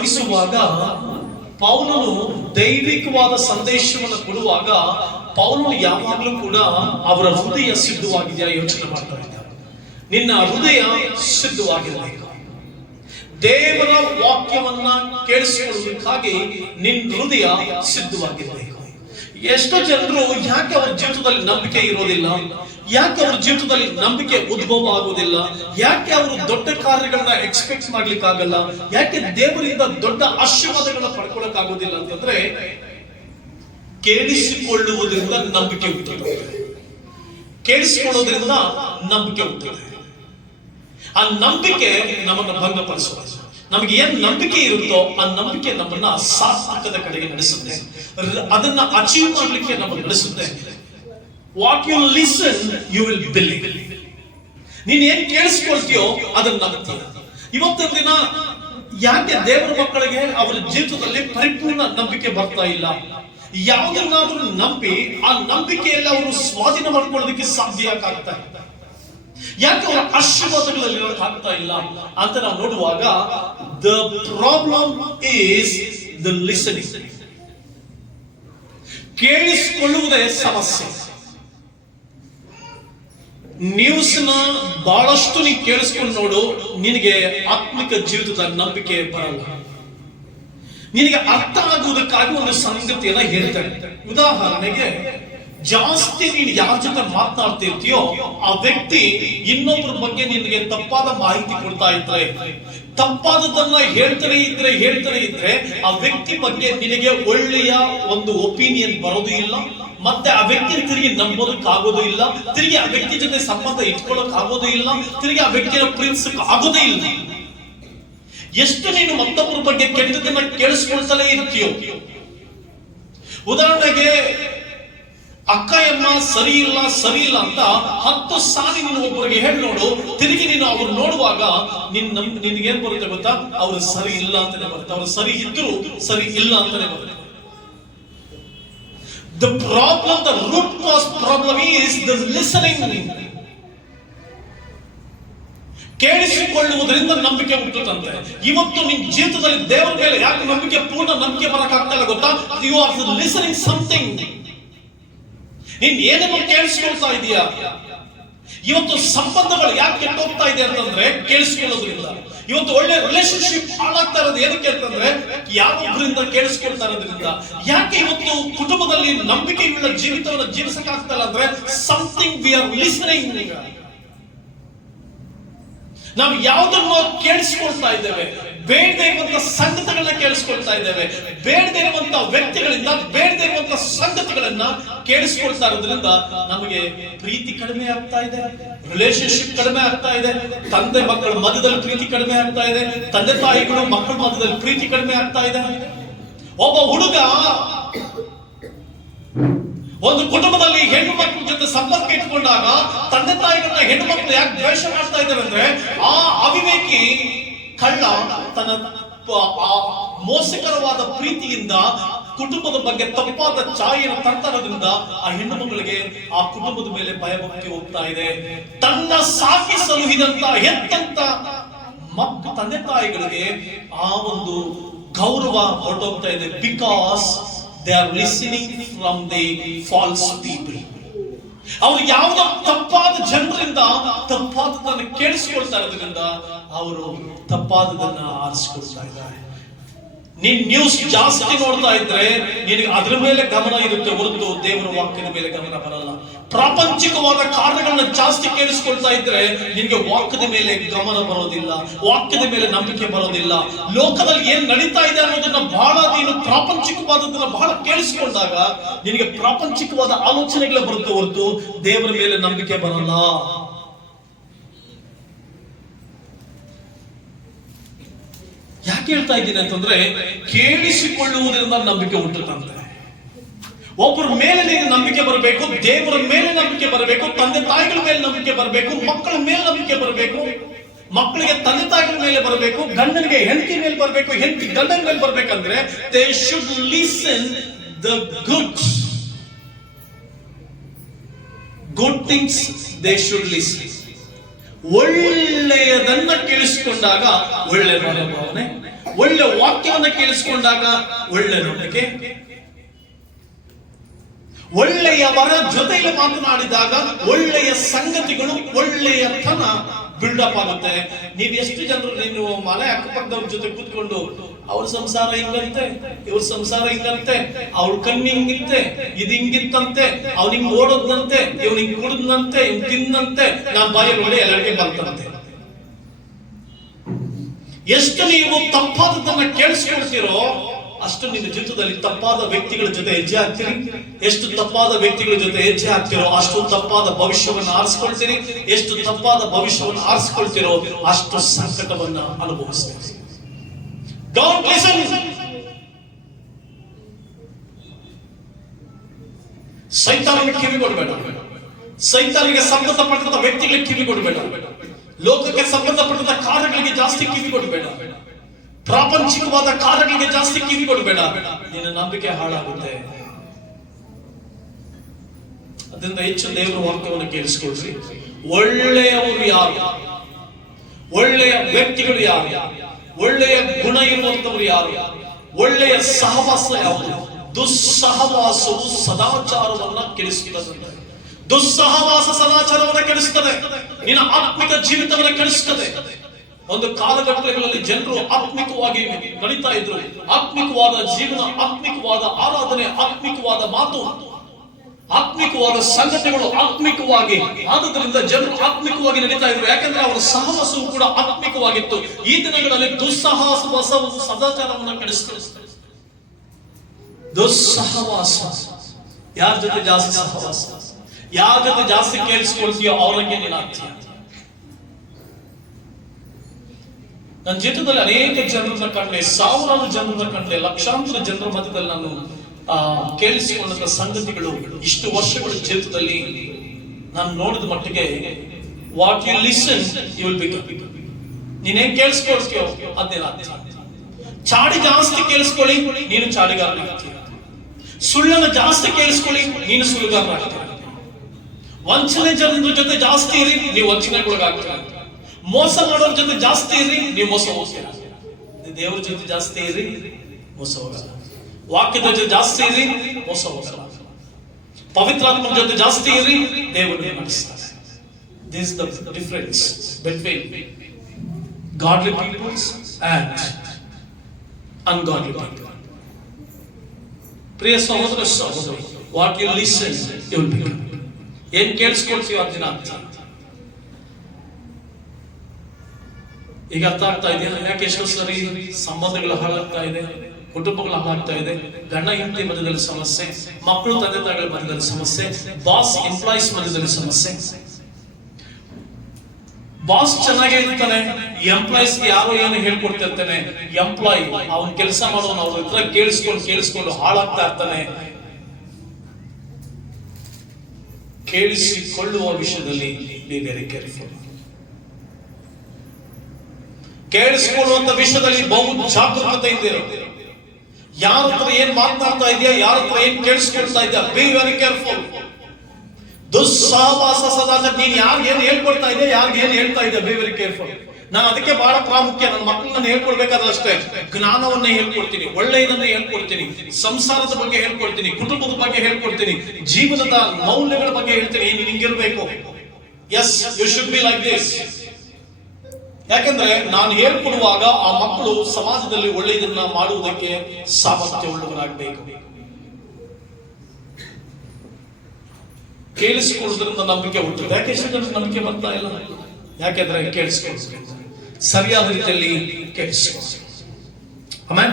ಪ್ರಸಂಗಿಸುವಾಗ ಪೌಲನು ದೈವಿಕವಾದ ಸಂದೇಶವನ್ನು ಕೊಡುವಾಗ ಪೌಲನು ಯಾವಾಗಲೂ ಕೂಡ ಅವರ ಹೃದಯ ಸಿದ್ಧವಾಗಿದೆಯಾ ಯೋಚನೆ ಮಾಡ್ತಾ ಇದ್ದ ನಿನ್ನ ಹೃದಯ ಸಿದ್ಧವಾಗಿರಬೇಕು. ದೇವರ ವಾಕ್ಯವನ್ನ ಕೇಳಿಸಿಕೊಳ್ಳುವುದಕ್ಕಾಗಿ ನಿನ್ನ ಹೃದಯ ಸಿದ್ಧವಾಗಿರಬೇಕು. ಎಷ್ಟೋ ಜನರು ಯಾಕೆ ಅವರ ಜೀವನದಲ್ಲಿ ನಂಬಿಕೆ ಇರೋದಿಲ್ಲ? ಯಾಕೆ ಅವ್ರ ಜೀವನದಲ್ಲಿ ನಂಬಿಕೆ ಉದ್ಭವ ಆಗುವುದಿಲ್ಲ? ಯಾಕೆ ಅವರು ದೊಡ್ಡ ಕಾರ್ಯಗಳನ್ನ ಎಕ್ಸ್ಪೆಕ್ಟ್ ಮಾಡ್ಲಿಕ್ಕೆ ಆಗಲ್ಲ ಯಾಕೆ ದೇವರಿಂದ ದೊಡ್ಡ ಆಶೀರ್ವಾದಗಳನ್ನ ಪಡ್ಕೊಳಕ್ ಆಗುದಿಲ್ಲ ಅಂತಂದ್ರೆ ಕೇಳಿಸಿಕೊಳ್ಳುವುದರಿಂದ ನಂಬಿಕೆ ಹುಟ್ಟುತ್ತದೆ ಕೇಳಿಸಿಕೊಳ್ಳೋದ್ರಿಂದ ನಂಬಿಕೆ ಹುಟ್ಟುತ್ತದೆ ಆ ನಂಬಿಕೆ ನಮ್ಮನ್ನ ಭಂಗಪಡಿಸುತ್ತದೆ ನಮಗೆ ಏನ್ ನಂಬಿಕೆ ಇರುತ್ತೋ ಆ ನಂಬಿಕೆ ನಮ್ಮನ್ನ ಸಾರ್ಥಕದ ಕಡೆಗೆ ನಡೆಸುತ್ತೆ. ಅದನ್ನ ಅಚೀವ್ ಮಾಡ್ಲಿಕ್ಕೆ ನಮ್ಮನ್ನು ನಡೆಸುತ್ತೆ. What you listen you will believe ನೀನ್ ಏನ್ ಕೇಳಿಸ್ಕೊಳ್ತೀಯೋ ಅದನ್ನ ಇವತ್ತಿನ ದಿನ ಯಾಕೆ ದೇವರ ಮಕ್ಕಳಿಗೆ ಅವರ ಜೀವಿತದಲ್ಲಿ ಪರಿಪೂರ್ಣ ನಂಬಿಕೆ ಬರ್ತಾ ಇಲ್ಲ? ಯಾವುದನ್ನಾದ್ರೂ ನಂಬಿ ಆ ನಂಬಿಕೆಯಲ್ಲಿ ಅವರು ಸ್ವಾಧೀನ ಮಾಡ್ಕೊಳ್ಳೋದಕ್ಕೆ ಸಾಧ್ಯ ಆಗ್ತಾ ಯಾಕೆ ಅವರ ಆಶೀರ್ವಾದಗಳಲ್ಲಿ ಆಗ್ತಾ ಇಲ್ಲ? ಅಂತ ನಾವು ನೋಡುವಾಗ the problem is the listening ಕೇಳಿಸಿಕೊಳ್ಳುವುದೇ ಸಮಸ್ಯೆ. ನ್ಯೂಸ್ನ ಬಹಳಷ್ಟು ನೀ ಕೇಳಿಸ್ಕೊಂಡು ನೋಡು, ನಿನಗೆ ಆತ್ಮಿಕ ಜೀವಿತದ ನಂಬಿಕೆ ಬರಲ್ಲ. ನಿನಗೆ ಅರ್ಥ ಆಗುವುದಕ್ಕಾಗಿ ಒಂದು ಸಂಗತಿಯನ್ನ ಹೇಳ್ತಾರೆ ಉದಾಹರಣೆಗೆ, ಜಾಸ್ತಿ ನೀನು ಯಾರ ಜೊತೆ ಮಾತನಾಡ್ತಿರ್ತೀಯೋ, ಆ ವ್ಯಕ್ತಿ ಇನ್ನೊಬ್ಬರ ಬಗ್ಗೆ ನಿನಗೆ ತಪ್ಪಾದ ಮಾಹಿತಿ ಕೊಡ್ತಾ ಇದ್ರೆ ತಪ್ಪಾದದನ್ನ ಹೇಳ್ತಾನೆ ಇದ್ರೆ ಹೇಳ್ತಾನೆ ಇದ್ರೆ, ಆ ವ್ಯಕ್ತಿ ಬಗ್ಗೆ ನಿನಗೆ ಒಳ್ಳೆಯ ಒಂದು ಒಪಿನಿಯನ್ ಬರೋದು ಇಲ್ಲ. ಮತ್ತೆ ಆ ವ್ಯಕ್ತಿ ತಿರುಗಿ ನಂಬೋದಕ್ಕೆ ಆಗೋದು ಇಲ್ಲ, ತಿರುಗಿ ಆ ವ್ಯಕ್ತಿ ಜೊತೆ ಸಂಬಂಧ ಇಟ್ಕೊಳ್ಳೋಕ್ ಆಗೋದು ಇಲ್ಲ, ತಿರುಗಿ ಆ ವ್ಯಕ್ತಿಯ ಪ್ರಿನ್ಸ್ ಆಗೋದೇ ಇಲ್ಲ. ಎಷ್ಟು ನೀನು ಮತ್ತೊಬ್ಬರ ಬಗ್ಗೆ ಕೆಟ್ಟದನ್ನ ಕೇಳಿಸ್ಕೊಳ್ತಲೇ ಇರ್ತೀಯೋ? ಉದಾಹರಣೆಗೆ, ಅಕ್ಕ ಎಮ್ಮ ಸರಿ ಇಲ್ಲ ಸರಿ ಇಲ್ಲ ಅಂತ ಹತ್ತು ಸಾರಿ ನೀನು ಒಬ್ಬರಿಗೆ ಹೇಳಿ ನೋಡು, ತಿರುಗಿ ನೀನು ಅವ್ರು ನೋಡುವಾಗ ನಿನ್ ನಮ್ ಏನ್ ಬರುತ್ತೆ ಗೊತ್ತಾ? ಅವ್ರು ಸರಿ ಇಲ್ಲ ಅಂತಾನೆ ಬರುತ್ತೆ. ಅವ್ರು ಸರಿ ಇದ್ರು ಸರಿ ಇಲ್ಲ ಅಂತಾನೆ ಬರುತ್ತೆ. The problem, the root cause problem is the listening. ಕೇಳಿಸಿಕೊಳ್ಳುವುದರಿಂದ ನಂಬಿಕೆ ಹುಟ್ಟುತ್ತಂತೆ. ಇವತ್ತು ನಿಮ್ಮ ಜೀವಿತದಲ್ಲಿ ದೇವರ ಮೇಲೆ ಯಾಕೆ ನಂಬಿಕೆ ಪೂರ್ಣ ನಂಬಿಕೆ ಬರಕ್ಕಾಗ್ತಾ ಇಲ್ಲ ಗೊತ್ತಾ? ಯು ಆರ್ ಲಿಸನಿಂಗ್ ಸಮಥಿಂಗ್ ನೀನ್ ಏನನ್ನು ಕೇಳಿಸ್ಕೊಳ್ತಾ ಇದೀಯಾ? ಇವತ್ತು ಸಂಬಂಧಗಳು ಯಾಕೆ ಕೆಟ್ಟೋಗ್ತಾ ಇದೆ ಅಂತಂದ್ರೆ ಕೇಳಿಸ್ಕೊಳ್ಳೋದ್ರಿಂದ. ಇವತ್ತು ಒಳ್ಳೆ ರಿಲೇಶನ್ಶಿಪ್ ಹಾಳಾಗ್ತಾ ಇರೋದು ಏನಕ್ಕೆ ಅಂತಂದ್ರೆ ಯಾವೊಬ್ಬರಿಂದ ಕೇಳಿಸ್ಕೊಳ್ತಾ ಇರೋದ್ರಿಂದ. ಯಾಕೆ ಇವತ್ತು ಕುಟುಂಬದಲ್ಲಿ ನಂಬಿಕೆ ಇಲ್ಲ ಜೀವಿತವನ್ನು ಜೀವಿಸಕ್ಕಾಗ್ತಾ ಇಲ್ಲ ಅಂದ್ರೆ ಸಮಥಿಂಗ್ ವಿ ಆರ್ ಲಿಸ್ನಿಂಗ್ ನಾವು ಯಾವ್ದನ್ನು ಕೇಳಿಸ್ಕೊಳ್ತಾ ಇದ್ದೇವೆ ಬೇಡದೇ ಇರುವಂತ ಸಂಗತಿಗಳನ್ನ ಕೇಳಿಸ್ಕೊಳ್ತಾ ಇದ್ದೇವೆ. ಬೇಡದೇ ಇರುವಂತ ವ್ಯಕ್ತಿಗಳಿಂದ, ಬೇಡದೇ ಇರುವಂತ ಸಂಗತಿಗಳನ್ನ ಕೇಳಿಸ್ಕೊಳ್ತಾ ಇರೋದ್ರಿಂದ ನಮಗೆ ಪ್ರೀತಿ ಕಡಿಮೆ ಆಗ್ತಾ ಇದೆ. ರಿಲೇಶನ್ಶಿಪ್ ಕಡಿಮೆ ಆಗ್ತಾ ಇದೆ. ತಂದೆ ಮಕ್ಕಳ ಮಧ್ಯದಲ್ಲಿ ಪ್ರೀತಿ ಕಡಿಮೆ ಆಗ್ತಾ ಇದೆ. ತಂದೆ ತಾಯಿಗಳು ಮಕ್ಕಳ ಮಧ್ಯದಲ್ಲಿ ಪ್ರೀತಿ ಕಡಿಮೆ ಆಗ್ತಾ ಇದೆ. ಒಬ್ಬ ಹುಡುಗ ಒಂದು ಕುಟುಂಬದಲ್ಲಿ ಹೆಣ್ಣು ಮಕ್ಕಳ ಜೊತೆ ಸಂಪರ್ಕ ಇಟ್ಕೊಂಡಾಗ ತಂದೆ ತಾಯಿಗಳನ್ನ ಹೆಣ್ಣು ಮಕ್ಕಳು ಯಾಕೆ ದ್ವೇಷ ಮಾಡ್ತಾ ಇದ್ದಾರೆ ಅಂದ್ರೆ, ಆ ಅವಿವೇಕಿ ಕಳ್ಳ ತನ್ನ ಮೋಸಕರವಾದ ಪ್ರೀತಿಯಿಂದ ಕುಟುಂಬದ ಬಗ್ಗೆ ತಪ್ಪಾದ ಛಾಯೆಯನ್ನು ತರ್ತಾರೋದ್ರಿಂದ ಆ ಹೆಣ್ಣು ಮಕ್ಕಳಿಗೆ ಆ ಕುಟುಂಬದ ಮೇಲೆ ಭಯಭಕ್ತಿ ಹೋಗ್ತಾ ಇದೆ. ತನ್ನ ಸಾಕಿ ಸಲುಹಿದಂತ ಹೆತ್ತಂತ ಮಕ್ಕ ತಂದೆ ತಾಯಿಗಳಿಗೆ ಆ ಒಂದು ಗೌರವ ಹೊರಟೋಗ್ತಾ ಇದೆ because they are listening from the false people ಅವ್ರು ಯಾವುದೋ ತಪ್ಪಾದ ಜನರಿಂದ ತಪ್ಪಾದ ಕೇಳಿಸಿಕೊಳ್ತಾ ಇರೋದ್ರಿಂದ ಅವರು ತಪ್ಪಾದದನ್ನ ಆರಿಸ್ಕೊಳ್ತಾ ಇದ್ದಾರೆ. ನೀನ್ ನ್ಯೂಸ್ ಜಾಸ್ತಿ ನೋಡ್ತಾ ಇದ್ರೆ ನಿನಗೆ ಅದ್ರ ಮೇಲೆ ಗಮನ ಇರುತ್ತೆ ಹೊರತು ದೇವರ ವಾಕ್ಯದ ಮೇಲೆ ಗಮನ ಬರಲ್ಲ. ಪ್ರಾಪಂಚಿಕವಾದ ಕಾರಣಗಳನ್ನ ಜಾಸ್ತಿ ಕೇಳಿಸ್ಕೊಳ್ತಾ ಇದ್ರೆ ನಿನಗೆ ವಾಕ್ಯದ ಮೇಲೆ ಗಮನ ಬರೋದಿಲ್ಲ, ವಾಕ್ಯದ ಮೇಲೆ ನಂಬಿಕೆ ಬರೋದಿಲ್ಲ. ಲೋಕದಲ್ಲಿ ಏನ್ ನಡೀತಾ ಇದೆ ಅನ್ನೋದನ್ನ ಬಹಳ ನೀನು ಪ್ರಾಪಂಚಿಕವಾದದನ್ನ ಬಹಳ ಕೇಳಿಸ್ಕೊಂಡಾಗ ನಿನಗೆ ಪ್ರಾಪಂಚಿಕವಾದ ಆಲೋಚನೆಗಳ ಬರುತ್ತೆ ಹೊರತು ದೇವರ ಮೇಲೆ ನಂಬಿಕೆ ಬರಲ್ಲ. ಯಾಕೆ ಹೇಳ್ತಾ ಇದ್ದೀನಿ ಅಂತಂದ್ರೆ, ಕೇಳಿಸಿಕೊಳ್ಳುವುದರಿಂದ ನಂಬಿಕೆ ಹುಟ್ಟುತ್ತಂತೆ ಒಬ್ಬರ ಮೇಲೆ ನೀನು ನಂಬಿಕೆ ಬರಬೇಕು, ದೇವರ ಮೇಲೆ ನಂಬಿಕೆ ಬರಬೇಕು, ತಂದೆ ತಾಯಿಗಳ ಮೇಲೆ ನಂಬಿಕೆ ಬರಬೇಕು, ಮಕ್ಕಳ ಮೇಲೆ ನಂಬಿಕೆ ಬರಬೇಕು, ಮಕ್ಕಳಿಗೆ ತಂದೆ ತಾಯಿಗಳ ಮೇಲೆ ಬರಬೇಕು, ಗಂಡನಿಗೆ ಹೆಂಡತಿ ಮೇಲೆ ಬರಬೇಕು, ಹೆಂಡತಿ ಗಂಡನ ಮೇಲೆ ಬರಬೇಕಂದ್ರೆ they should listen the good good things they should listen ಒಳ್ಳೆಯದನ್ನ ಕೇಳಿಸಿಕೊಂಡಾಗ ಒಳ್ಳೆಯ ಮನೋಭಾವನೆ ಒಳ್ಳೆ ವಾಕ್ಯವನ್ನು ಕೇಳಿಸಿಕೊಂಡಾಗ ಒಳ್ಳೆ ನಂಬಿಕೆ ಒಳ್ಳೆಯವರ ಜೊತೆಯಲ್ಲಿ ಮಾತನಾಡಿದಾಗ ಒಳ್ಳೆಯ ಸಂಗತಿಗಳು ಒಳ್ಳೆಯತನ ಬಿಲ್ಡಪ್ ಆಗುತ್ತೆ. ನೀವು ಎಷ್ಟು ಜನರು ನೀನು ಮನೆ ಅಕ್ಕಪಕ್ಕದವ್ರ ಜೊತೆ ಕೂತ್ಕೊಂಡು, ಅವ್ರ ಸಂಸಾರ ಹಿಂಗಂತೆ, ಇವ್ರ ಸಂಸಾರ ಹಿಂಗಂತೆ, ಅವ್ರ ಕಣ್ಣು ಹಿಂಗಿಂತೆ, ಇದು ಹಿಂಗಿತ್ತಂತೆ, ಅವ್ನ ಹಿಂಗ್ ಓಡೋದ್ನಂತೆ, ಇವ್ನ ಹಿಂಗ್ ಕುಡಿದಂತೆ ಇವ್ನ್ ತಿಂದಂತೆ, ನಾನ್ ಬಾಯಿ ನೋಡಿ ಎಲ್ಲರಿಗೆ ಬಂತಂತೆ. ಎಷ್ಟು ನೀವು ತಪ್ಪಾದದನ್ನ ಕೇಳಿಸ್ಕೊಳ್ತೀರೋ ಅಷ್ಟು ನಿಮ್ಮ ಜೀವಿತದಲ್ಲಿ ತಪ್ಪಾದ ವ್ಯಕ್ತಿಗಳ ಜೊತೆ ಹೆಜ್ಜೆ ಹಾಕ್ತೀರಿ. ಎಷ್ಟು ತಪ್ಪಾದ ವ್ಯಕ್ತಿಗಳ ಜೊತೆ ಹೆಜ್ಜೆ ಹಾಕ್ತಿರೋ ಅಷ್ಟು ತಪ್ಪಾದ ಭವಿಷ್ಯವನ್ನು ಆರಿಸ್ಕೊಳ್ತೀರಿ. ಎಷ್ಟು ತಪ್ಪಾದ ಭವಿಷ್ಯವನ್ನು ಆರಿಸ್ಕೊಳ್ತೀರೋ ಅಷ್ಟು ಸಂಕಟವನ್ನ ಅನುಭವಿಸ್ತೀರಿ. ಸೈತಾನಿಗೆ ಕಿವಿ ಕೊಡಬೇಡ ಸೈತಾನಿಗೆ ಸಂಬಂಧಪಟ್ಟಂತ ವ್ಯಕ್ತಿಗಳಿಗೆ ಕಿವಿ ಕೊಡಬೇಡ ಲೋಕಕ್ಕೆ ಸಂಬಂಧಪಟ್ಟಂತ ಕಾರ್ಯಗಳಿಗೆ ಜಾಸ್ತಿ ಕಿವಿ ಕೊಡಬೇಡ. ಪ್ರಾಪಂಚಿಕವಾದ ಕಾರ್ಯಗಳಿಗೆ ಜಾಸ್ತಿ ಕಿವಿ ಕೊಡಬೇಡ. ನಿನ್ನ ನಂಬಿಕೆ ಹಾಳಾಗುತ್ತೆ. ಅದರಿಂದ ಹೆಚ್ಚು ದೇವರ ವಾಕ್ಯವನ್ನು ಕೇಳಿಸ್ಕೊಳ್ರಿ. ಒಳ್ಳೆಯವರು ಯಾರು? ಒಳ್ಳೆಯ ವ್ಯಕ್ತಿಗಳು ಯಾರು? ಒಳ್ಳೆಯ ಗುಣ ಇರುವಂತವರು ಯಾರು? ಒಳ್ಳೆಯ ಸಹವಾಸ ಯಾವುದು? ದುಸ್ಸಹವಾಸವು ಸದಾಚಾರವನ್ನ ಕೆಡಿಸುತ್ತದೆ ದುಸ್ಸಹವಾಸ ಸದಾಚಾರವನ್ನು ಕೆಡಿಸುತ್ತದೆ ನಿನ್ನ ಆತ್ಮಿಕ ಜೀವಿತವನ್ನ ಕೆಡಿಸುತ್ತದೆ ಒಂದು ಕಾಲಘಟ್ಟಗಳಲ್ಲಿ ಜನರು ಆತ್ಮಿಕವಾಗಿ ನಡೀತಾ ಇದ್ರು. ಆತ್ಮಿಕವಾದ ಜೀವನ, ಆತ್ಮಿಕವಾದ ಆರಾಧನೆ, ಆತ್ಮಿಕವಾದ ಮಾತು, ಆತ್ಮಿಕವಾದ ಸಂಗತಿಗಳು ಆತ್ಮಿಕವಾಗಿ. ಆದುದರಿಂದ ಜನರು ಆತ್ಮಿಕವಾಗಿ ನಡೀತಾ ಇದ್ರು. ಯಾಕಂದ್ರೆ ಅವರ ಸಹವಾಸವು ಕೂಡ ಆತ್ಮಿಕವಾಗಿತ್ತು. ಈ ದಿನಗಳಲ್ಲಿ ದುಸ್ಸಹವಾಸವು ಸದಾಚಾರವನ್ನು ಕೆಡಿಸ್ತದೆ ದುಸ್ಸಹವಾಸ. ಯಾರ ಜೊತೆ ಜಾಸ್ತಿ ಸಹವಾಸ? ಜೊತೆ ಜಾಸ್ತಿ ಕೇಳಿಸ್ಕೊಳ್ತೀಯೋ ಅವರಿಗೆ ನೀನಾಗ್ತೀಯ ನನ್ನ ಜೀವಿತದಲ್ಲಿ ಅನೇಕ ಜನರನ್ನ ಕಂಡ್ರೆ ಸಾವಿರಾರು ಜನರನ್ನ ಕಂಡ್ರೆ ಲಕ್ಷಾಂತರ ಜನರ ಮಧ್ಯದಲ್ಲಿ ನಾನು ಕೇಳಿಸಿಕೊಂಡಂತ ಸಂಗತಿಗಳು ಇಷ್ಟು ವರ್ಷಗಳ ಜೀವಿತದಲ್ಲಿ ನಾನು ನೋಡಿದ ಮಟ್ಟಿಗೆ what you listen you will become ನೀನೇನ್ ಕೇಳಿಸ್ಕೊಳ್ತೀಯೋ ಅದೇನ ಚಾಡಿ ಜಾಸ್ತಿ ಕೇಳಿಸ್ಕೊಳ್ಳಿ, ನೀನು ಚಾಡಿಗಾರನಾಗ್ತೀಯ. ಸುಳ್ಳನ್ನು ಜಾಸ್ತಿ ಕೇಳಿಸ್ಕೊಳ್ಳಿ, ನೀನು ಸುಳ್ಳುಗಾರನಾಗ್ತೀಯ. ವಂಚನೆ ಜನರ ಜೊತೆ ಜಾಸ್ತಿ ಇರಿ, ನೀವು ವಂಚನೆಗೊಳಗಾಗ್ತೀರ ಮೋಸ ಮಾಡೋರ ಜೊತೆ ಜಾಸ್ತಿ ಇರಿ, ನೀವು ಮೋಸ ಹೋಗ್ತೀರ. ದೇವ್ರ ಜೊತೆ ಜಾಸ್ತಿ ಇರಿ, ಮೋಸ ಹೋಗಲ್ಲ. ವಾಕ್ಯದ ಜೊತೆ ಜಾಸ್ತಿ ಇರಿ, ಮೋಸ ಹೋಗಲ್ಲ. ಪವಿತ್ರಾತ್ಮನ ಜೊತೆ ಜಾಸ್ತಿ ಇರಿ, ದೇವರು ನಡೆಸ್ತಾರೆ. This the difference between godly peoples and ungodly people ಪ್ರಿಯ ಸಹೋದರ ಸಹೋದರಿ what you listen you will ಏನ್ ಕೇಳಿಸ್ಕೊಳ್ತೀವಿ ಅರ್ಜುನ ಅಂತ. ಈಗ ಅರ್ಥ ಆಗ್ತಾ ಇದೆ ಯಾಕೆ ಎಷ್ಟೋ ಸರಿ, ಸಂಬಂಧಗಳು ಹಾಳಾಗ್ತಾ ಇದೆ, ಕುಟುಂಬಗಳು ಹಾಳಾಗ್ತಾ ಇದೆ, ಗಂಡ ಹೆಂಡತಿ ಮಧ್ಯದಲ್ಲಿ ಸಮಸ್ಯೆ, ಮಕ್ಕಳು ತಂದೆ ತಾಯಿಗಳ ಮಧ್ಯದಲ್ಲಿ ಸಮಸ್ಯೆ ಬಾಸ್ ಎಂಪ್ಲಾಯೀಸ್ ಮಧ್ಯದಲ್ಲಿ ಸಮಸ್ಯೆ. ಬಾಸ್ ಚೆನ್ನಾಗೇ ಇರ್ತಾನೆ ಎಂಪ್ಲಾಯೀಸ್ ಯಾರು ಏನು ಹೇಳ್ಕೊಡ್ತಿರ್ತಾನೆ ಎಂಪ್ಲಾಯಿ ಅವನ್ ಕೆಲಸ ಮಾಡೋನು ಅವ್ರ ಹತ್ರ ಕೇಳಿಸ್ಕೊಂಡು ಕೇಳಿಸ್ಕೊಂಡು ಹಾಳಾಗ್ತಾ ಇರ್ತಾನೆ ಕೇಳಿಸಿಕೊಳ್ಳುವ ವಿಷಯದಲ್ಲಿ ಬಿ ವೆರಿ ಕೇರ್ಫುಲ್ ಕೇಳಿಸಿಕೊಳ್ಳುವಂತ ವಿಷಯದಲ್ಲಿ ಬಹು ಜಾಗೃತತೆ ಇದೆ. ಯಾರ ಹತ್ರ ಏನ್ ಮಾತನಾಡ್ತಾ ಇದೆಯಾ, ಯಾರ ಹತ್ರ ಏನ್ ಕೇಳಿಸ್ಕೊಳ್ತಾ ಇದೆಯಾ ಬಿ ವೆರಿ ಕೇರ್ಫುಲ್ ದುಸ್ಸಹವಾಸ ಸದಾಚಾರ ನೀನ್ ಯಾರು ಏನ್ ಹೇಳ್ಕೊಡ್ತಾ ಇದೆ ಯಾರಿಗೆ ಏನ್ ಹೇಳ್ತಾ ಇದೆ ಬಿ ವೆರಿ ಕೇರ್ಫುಲ್ ನಾನು ಅದಕ್ಕೆ ಬಹಳ ಪ್ರಾಮುಖ್ಯ. ನನ್ನ ಮಕ್ಕಳನ್ನ ಹೇಳ್ಕೊಡ್ಬೇಕಾದ್ರೆ ಅಷ್ಟೇ ಜ್ಞಾನವನ್ನ ಹೇಳ್ಕೊಡ್ತೀನಿ, ಒಳ್ಳೆಯದನ್ನ ಹೇಳ್ಕೊಡ್ತೀನಿ, ಸಂಸಾರದ ಬಗ್ಗೆ ಹೇಳ್ಕೊಡ್ತೀನಿ, ಕುಟುಂಬದ ಬಗ್ಗೆ ಹೇಳ್ಕೊಡ್ತೀನಿ, ಜೀವನದ ಮೌಲ್ಯಗಳ ಬಗ್ಗೆ ಹೇಳ್ತೀನಿ. ನೀನು ಹಿಂಗಿರ್ಬೇಕು as you should be like this ಯಾಕಂದ್ರೆ ನಾನು ಹೇಳ್ಕೊಡುವಾಗ ಆ ಮಕ್ಕಳು ಸಮಾಜದಲ್ಲಿ ಒಳ್ಳೆಯದನ್ನ ಮಾಡುವುದಕ್ಕೆ ಸಾಮರ್ಥ್ಯ ಉಳ್ಳವರಾಗಬೇಕು ಕೇಳಿಸಿಕೊಳ್ಳುವುದರಿಂದ ನಂಬಿಕೆ ಹುಟ್ಟುತ್ತೆ ಯಾಕೆ ಎಷ್ಟು ಜನಕ್ಕೆ ನಂಬಿಕೆ ಬರ್ತಾ ಇಲ್ಲ? ಯಾಕೆಂದ್ರೆ ಕೇಳಿಸ್ಕೊಳ್ಬೇಕು ಸರಿಯಾದ ರೀತಿಯಲ್ಲಿ ಕೇಳಿಸ್ಕೊಳ್ಬೇಕು ಆಮೇಲೆ